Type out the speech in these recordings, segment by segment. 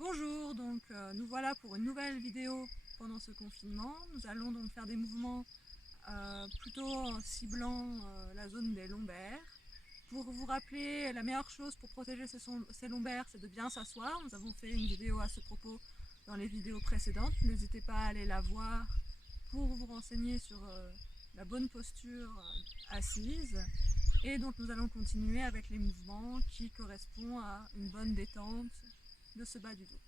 Bonjour, nous voilà pour une nouvelle vidéo pendant ce confinement. Nous allons donc faire des mouvements plutôt ciblant la zone des lombaires. Pour vous rappeler, la meilleure chose pour protéger ces lombaires, c'est de bien s'asseoir. Nous avons fait une vidéo à ce propos dans les vidéos précédentes. N'hésitez pas à aller la voir pour vous renseigner sur la bonne posture assise. Et donc nous allons continuer avec les mouvements qui correspondent à une bonne détente de ce bas du dos.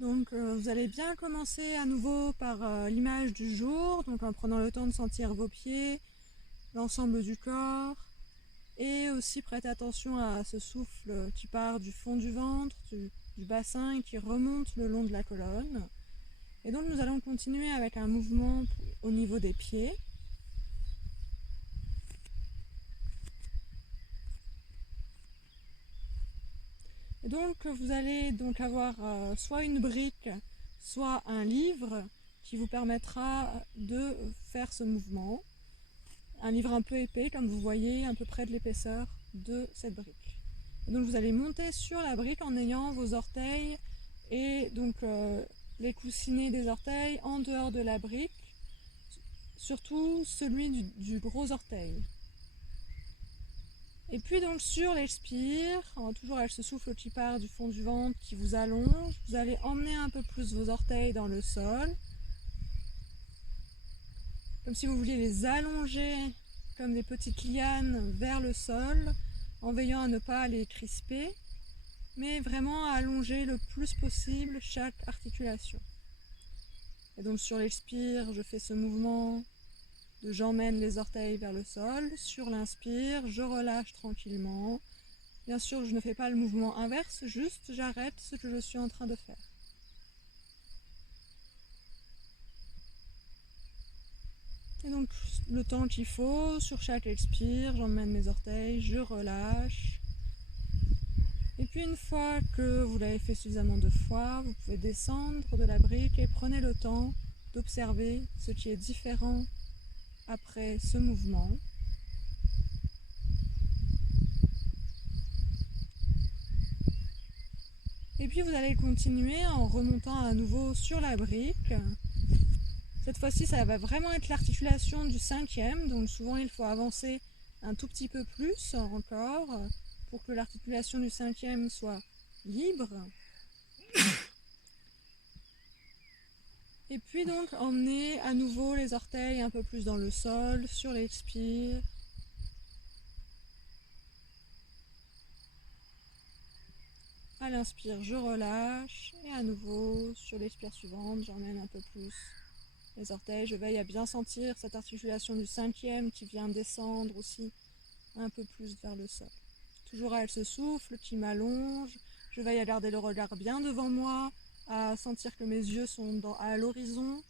Donc vous allez bien commencer à nouveau par l'image du jour, donc en prenant le temps de sentir vos pieds, l'ensemble du corps, et aussi prêtez attention à ce souffle qui part du fond du ventre, du bassin et qui remonte le long de la colonne. Et donc nous allons continuer avec un mouvement au niveau des pieds. Et donc vous allez donc avoir soit une brique, soit un livre qui vous permettra de faire ce mouvement. Un livre un peu épais, comme vous voyez, à peu près de l'épaisseur de cette brique. Et donc vous allez monter sur la brique en ayant vos orteils et donc les coussinets des orteils en dehors de la brique, surtout celui du gros orteil. Et puis donc sur l'expire, toujours avec ce souffle qui part du fond du ventre, qui vous allonge, vous allez emmener un peu plus vos orteils dans le sol, comme si vous vouliez les allonger comme des petites lianes vers le sol, en veillant à ne pas les crisper, mais vraiment à allonger le plus possible chaque articulation. Et donc sur l'expire, je fais ce mouvement de j'emmène les orteils vers le sol. Sur l'inspire, je relâche tranquillement. Bien sûr, je ne fais pas le mouvement inverse, juste j'arrête ce que je suis en train de faire. Et donc le temps qu'il faut, sur chaque expire, j'emmène mes orteils, je relâche. Et puis une fois que vous l'avez fait suffisamment de fois, vous pouvez descendre de la brique et prenez le temps d'observer ce qui est différent après ce mouvement. Et puis vous allez continuer en remontant à nouveau sur la brique. Cette fois-ci, ça va vraiment être l'articulation du cinquième, donc souvent il faut avancer un tout petit peu plus encore pour que l'articulation du cinquième soit libre. Et puis donc emmener à nouveau les orteils un peu plus dans le sol, sur l'expire. À l'inspire, je relâche et à nouveau sur l'expire suivante, j'emmène un peu plus les orteils. Je veille à bien sentir cette articulation du cinquième qui vient descendre aussi un peu plus vers le sol. Toujours avec ce souffle qui m'allonge. Je veille à garder le regard bien devant moi, à sentir que mes yeux sont à l'horizon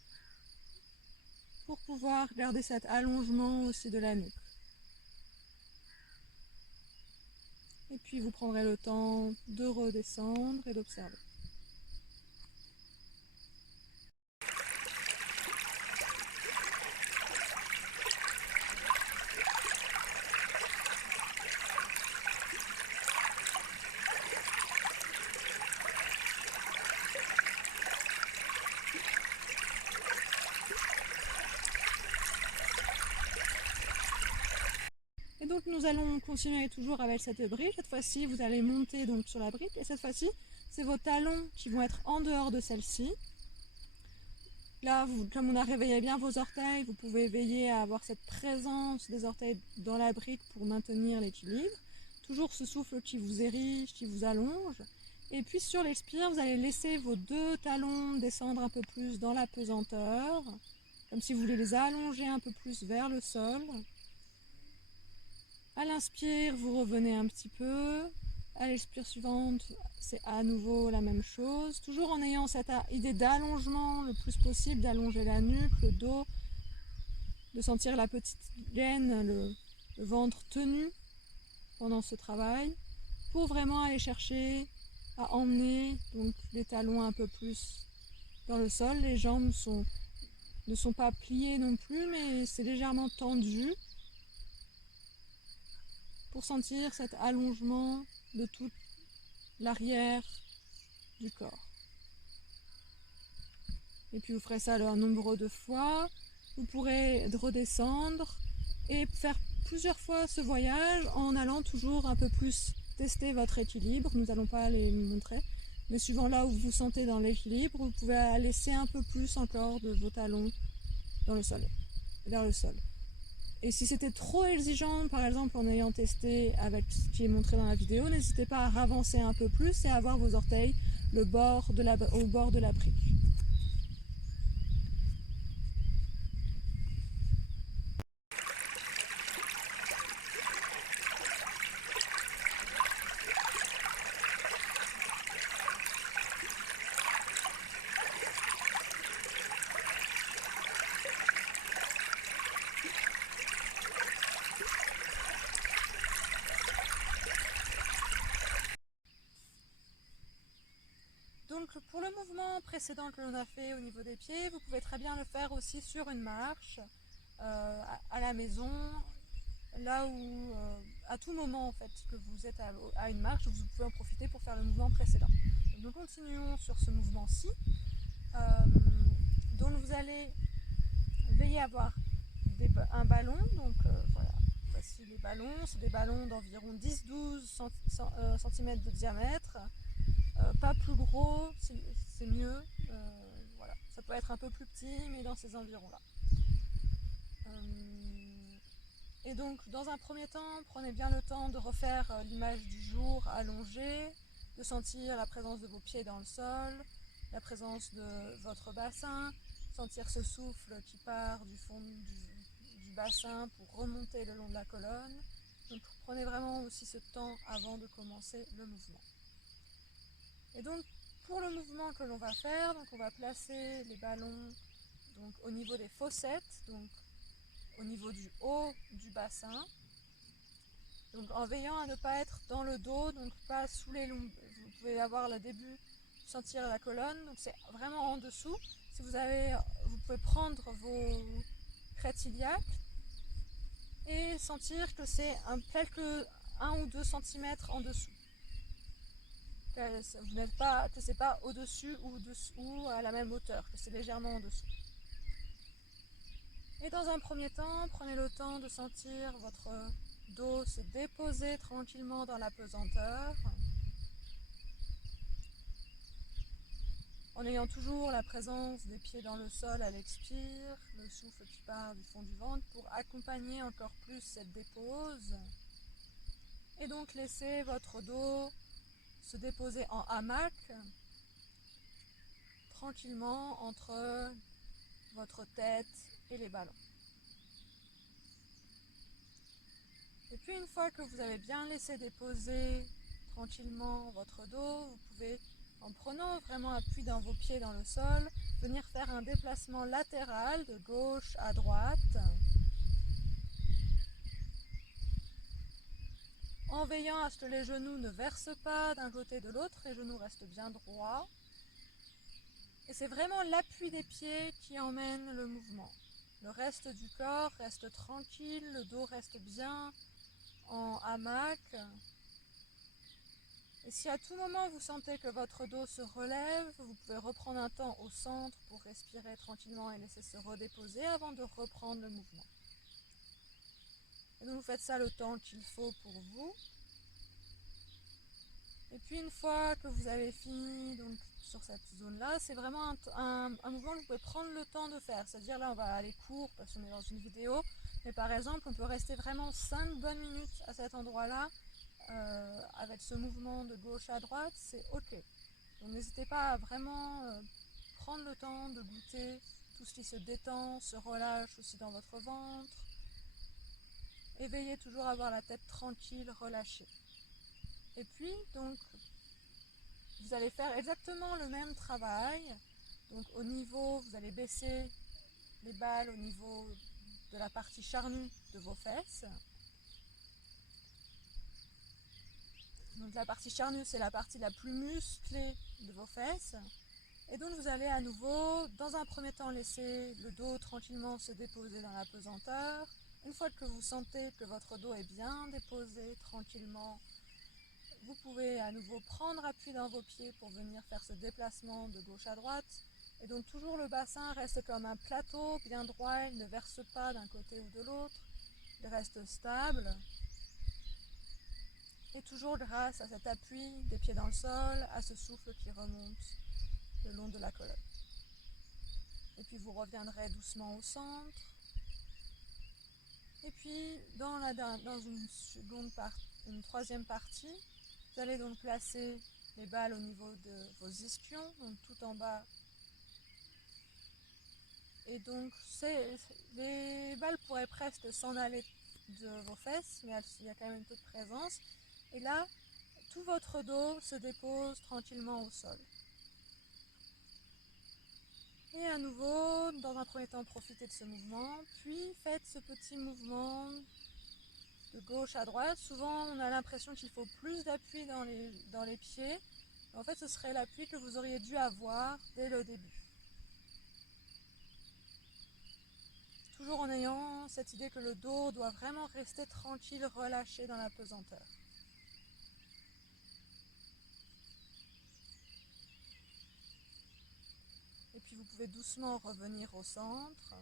pour pouvoir garder cet allongement aussi de la nuque. Et puis vous prendrez le temps de redescendre et d'observer. Et donc nous allons continuer toujours avec cette brique. Cette fois-ci, vous allez monter donc sur la brique et cette fois-ci, c'est vos talons qui vont être en dehors de celle-ci. Là, comme on a réveillé bien vos orteils, vous pouvez veiller à avoir cette présence des orteils dans la brique pour maintenir l'équilibre. Toujours ce souffle qui vous érige, qui vous allonge. Et puis sur l'expire, vous allez laisser vos deux talons descendre un peu plus dans la pesanteur, comme si vous voulez les allonger un peu plus vers le sol. À l'inspire, vous revenez un petit peu. À l'expire suivante, c'est à nouveau la même chose. Toujours en ayant cette idée d'allongement le plus possible, d'allonger la nuque, le dos, de sentir la petite gaine, le ventre tenu pendant ce travail, pour vraiment aller chercher à emmener donc, les talons un peu plus dans le sol. Les jambes ne sont pas pliées non plus, mais c'est légèrement tendu, pour sentir cet allongement de toute l'arrière du corps. Et puis vous ferez ça un nombre de fois. Vous pourrez redescendre et faire plusieurs fois ce voyage en allant toujours un peu plus tester votre équilibre. Nous n'allons pas les montrer, mais suivant là où vous vous sentez dans l'équilibre, vous pouvez laisser un peu plus encore de vos talons dans le sol, vers le sol. Et si c'était trop exigeant, par exemple en ayant testé avec ce qui est montré dans la vidéo, n'hésitez pas à avancer un peu plus et à avoir vos orteils au bord de la brique. Donc pour le mouvement précédent que l'on a fait au niveau des pieds, vous pouvez très bien le faire aussi sur une marche, à la maison, là où à tout moment en fait que vous êtes à une marche, vous pouvez en profiter pour faire le mouvement précédent. Donc nous continuons sur ce mouvement-ci, dont vous allez veiller à avoir un ballon, donc voilà, voici les ballons, c'est des ballons d'environ 10-12 cm de diamètre. Pas plus gros, c'est mieux. Voilà. Ça peut être un peu plus petit, mais dans ces environs-là. Et donc, dans un premier temps, prenez bien le temps de refaire l'image du jour allongée, de sentir la présence de vos pieds dans le sol, la présence de votre bassin, sentir ce souffle qui part du fond du bassin pour remonter le long de la colonne. Donc, prenez vraiment aussi ce temps avant de commencer le mouvement. Et donc pour le mouvement que l'on va faire, donc on va placer les ballons donc, au niveau des fossettes, donc au niveau du haut du bassin, donc en veillant à ne pas être dans le dos, donc pas sous les longs. Vous pouvez avoir le début, sentir la colonne, donc c'est vraiment en dessous. Si vous pouvez prendre vos crêtes iliaques et sentir que c'est quelques 1 ou 2 cm en dessous. Vous n'êtes pas, que c'est pas au-dessus ou à la même hauteur, que c'est légèrement en dessous. Et dans un premier temps, prenez le temps de sentir votre dos se déposer tranquillement dans la pesanteur, en ayant toujours la présence des pieds dans le sol à l'expire, le souffle qui part du fond du ventre pour accompagner encore plus cette dépose. Et donc laissez votre dos se déposer en hamac, tranquillement entre votre tête et les ballons. Et puis une fois que vous avez bien laissé déposer tranquillement votre dos, vous pouvez, en prenant vraiment appui dans vos pieds dans le sol, venir faire un déplacement latéral de gauche à droite, en veillant à ce que les genoux ne versent pas d'un côté et de l'autre, les genoux restent bien droits. Et c'est vraiment l'appui des pieds qui emmène le mouvement. Le reste du corps reste tranquille, le dos reste bien en hamac. Et si à tout moment vous sentez que votre dos se relève, vous pouvez reprendre un temps au centre pour respirer tranquillement et laisser se redéposer avant de reprendre le mouvement. Et donc vous faites ça le temps qu'il faut pour vous. Et puis une fois que vous avez fini donc, sur cette zone-là, c'est vraiment un mouvement que vous pouvez prendre le temps de faire. C'est-à-dire là on va aller court parce qu'on est dans une vidéo, mais par exemple on peut rester vraiment 5 bonnes minutes à cet endroit-là avec ce mouvement de gauche à droite, c'est ok. Donc n'hésitez pas à vraiment prendre le temps de goûter tout ce qui se détend, se relâche aussi dans votre ventre. Et veillez toujours à avoir la tête tranquille, relâchée. Et puis, donc, vous allez faire exactement le même travail. Donc, au niveau, vous allez baisser les balles au niveau de la partie charnue de vos fesses. Donc, la partie charnue, c'est la partie la plus musclée de vos fesses. Et donc, vous allez à nouveau, dans un premier temps, laisser le dos tranquillement se déposer dans la pesanteur. Une fois que vous sentez que votre dos est bien déposé tranquillement, vous pouvez à nouveau prendre appui dans vos pieds pour venir faire ce déplacement de gauche à droite. Et donc toujours le bassin reste comme un plateau bien droit, il ne verse pas d'un côté ou de l'autre, il reste stable. Et toujours grâce à cet appui des pieds dans le sol, à ce souffle qui remonte le long de la colonne. Et puis vous reviendrez doucement au centre. Et puis dans une troisième partie, vous allez donc placer les balles au niveau de vos ischions, donc tout en bas. Et donc les balles pourraient presque s'en aller de vos fesses, mais il y a quand même un peu de présence. Et là, tout votre dos se dépose tranquillement au sol. Et à nouveau, dans un premier temps, profitez de ce mouvement, puis faites ce petit mouvement de gauche à droite. Souvent, on a l'impression qu'il faut plus d'appui dans les pieds. En fait, ce serait l'appui que vous auriez dû avoir dès le début. Toujours en ayant cette idée que le dos doit vraiment rester tranquille, relâché dans la pesanteur. Et puis vous pouvez doucement revenir au centre.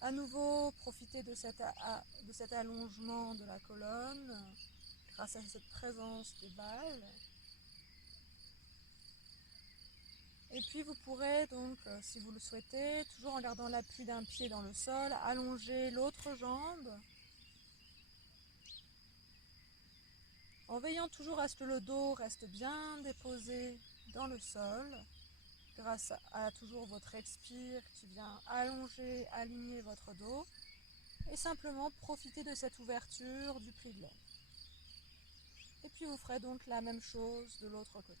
À nouveau, profitez de cet allongement de la colonne grâce à cette présence des balles. Et puis vous pourrez donc, si vous le souhaitez, toujours en gardant l'appui d'un pied dans le sol, allonger l'autre jambe en veillant toujours à ce que le dos reste bien déposé dans le sol grâce à toujours votre expire qui vient allonger, aligner votre dos et simplement profiter de cette ouverture du pli de l'aine. Et puis vous ferez donc la même chose de l'autre côté.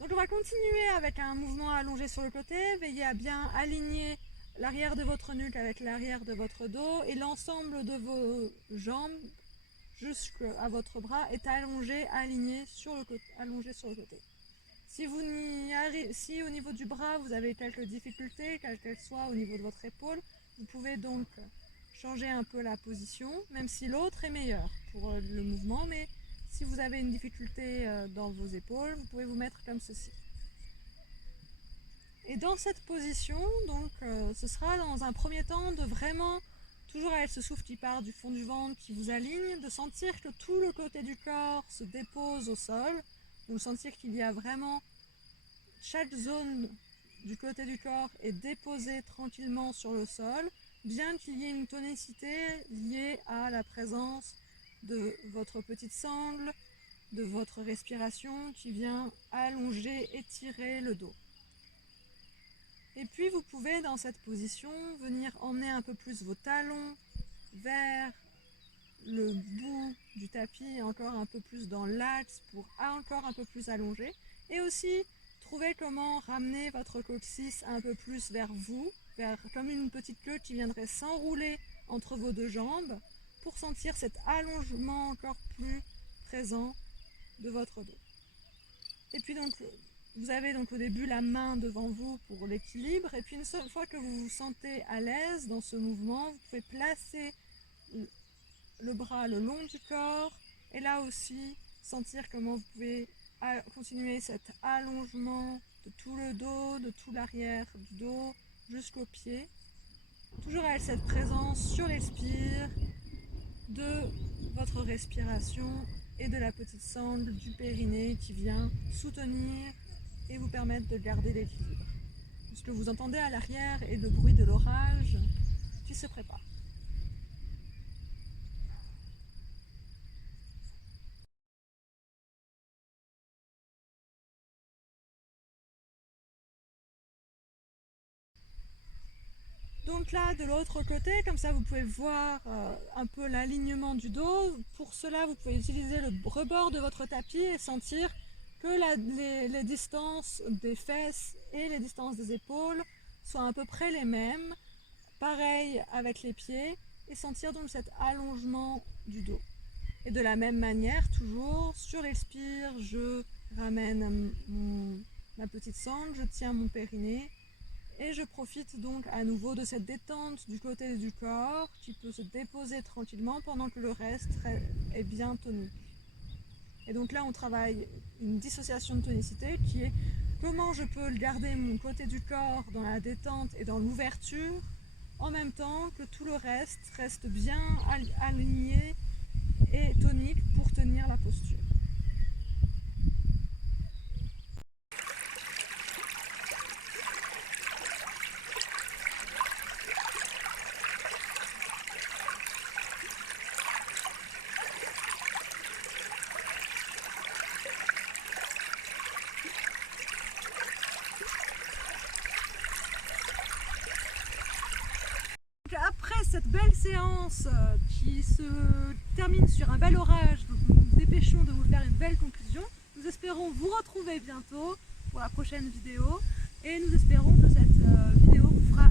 Donc on va continuer avec un mouvement allongé sur le côté. Veillez à bien aligner l'arrière de votre nuque avec l'arrière de votre dos et l'ensemble de vos jambes jusqu'à votre bras est allongé, aligné sur le côté, allongé sur le côté. Si au niveau du bras vous avez quelques difficultés, quelles qu'elles soient au niveau de votre épaule, vous pouvez donc changer un peu la position, même si l'autre est meilleur pour le mouvement, mais si vous avez une difficulté dans vos épaules, vous pouvez vous mettre comme ceci. Et dans cette position, donc, ce sera dans un premier temps de vraiment, toujours avec ce souffle qui part du fond du ventre, qui vous aligne, de sentir que tout le côté du corps se dépose au sol, donc sentir qu'il y a vraiment chaque zone du côté du corps est déposée tranquillement sur le sol, bien qu'il y ait une tonicité liée à la présence de votre petite sangle, de votre respiration qui vient allonger, étirer le dos. Et puis vous pouvez dans cette position venir emmener un peu plus vos talons vers le bout du tapis, encore un peu plus dans l'axe pour encore un peu plus allonger. Et aussi trouver comment ramener votre coccyx un peu plus vers vous, comme une petite queue qui viendrait s'enrouler entre vos deux jambes pour sentir cet allongement encore plus présent de votre dos. Et puis donc vous avez donc au début la main devant vous pour l'équilibre et puis une fois que vous vous sentez à l'aise dans ce mouvement, vous pouvez placer le bras le long du corps et là aussi sentir comment vous pouvez continuer cet allongement de tout le dos, de tout l'arrière du dos jusqu'aux pieds. Toujours avec cette présence sur l'expire de votre respiration et de la petite sangle du périnée qui vient soutenir et vous permettre de garder l'équilibre. Ce que vous entendez à l'arrière est le bruit de l'orage qui se prépare. Donc là, de l'autre côté, comme ça vous pouvez voir un peu l'alignement du dos. Pour cela, vous pouvez utiliser le rebord de votre tapis et sentir que les distances des fesses et les distances des épaules soient à peu près les mêmes. Pareil avec les pieds, et sentir donc cet allongement du dos. Et de la même manière, toujours sur l'expire, je ramène ma petite sangle, je tiens mon périnée et je profite donc à nouveau de cette détente du côté du corps qui peut se déposer tranquillement pendant que le reste est bien tonique. Et donc là on travaille une dissociation de tonicité qui est comment je peux garder mon côté du corps dans la détente et dans l'ouverture en même temps que tout le reste bien aligné et tonique pour tenir la posture. Après cette belle séance qui se termine sur un bel orage, donc nous nous dépêchons de vous faire une belle conclusion. Nous espérons vous retrouver bientôt pour la prochaine vidéo et nous espérons que cette vidéo vous fera